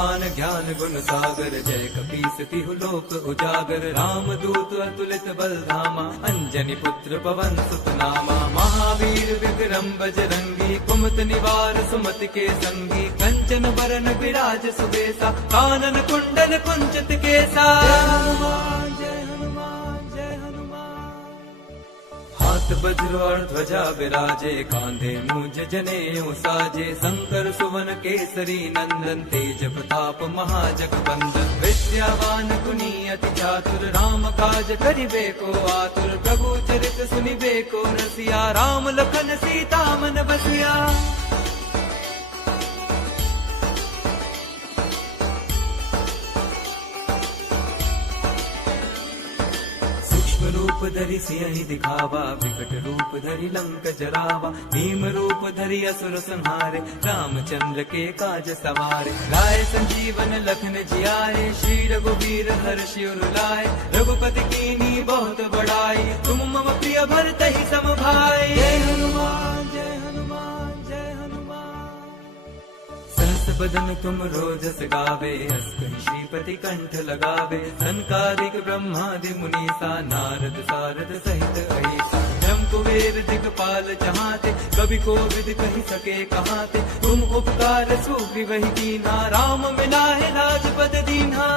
प्रमाण ज्ञान गुण सागर, जय कपीस तिहु लोक उजागर। राम दूत अतुलित बल धामा, अंजनी पुत्र पवन सुत नामा। महावीर विक्रम बजरंगी, कुमत निवार सुमति के संगी। कंचन बरन विराज सुबेसा, कानन कुंडल कुंचित केसा। जय हनुमान जय हनुमान। हाथ वज्र और ध्वजा विराजे, कांधे मूंज जनेऊ साजे। शंकर सुवन केसरी नंदन, तेज प्रताप महाजगवंदन। विद्यावान गुणी अति चातुर, राम काज करिबे को आतुर। प्रभु चरित सुनिबे को रसिया, राम लखन सीता मन बसिया। रूप धरि सियहि दिखावा, विकट रूप धरि लंक जरावा। भीम रूप धरि असुर संहारे, रामचंद्र के काज सवारे। लाए संजीवन लखन जियाए, श्री रघुवीर हर्षि उर लाए। रघुपति कीन्ही बहुत बड़ाई, तुम मम प्रिय भरतहि सम भाई। जय हनुमान जय हनुमान जय हनुमान। सहस बदन तुम रोजस गावे, हस कहि श्रीपति कंठ लगावे। सनकादिक ब्रह्मादि मुनीसा, नारद सारद सहित अहिसा। ब्रह्म कुबेर दिक्पाल जहाते, कवि कोविद कहि सके कहाते। तुम उपकार सुग्रीव ही कीन्हा, राम मिलाए राजपद दीन्हा।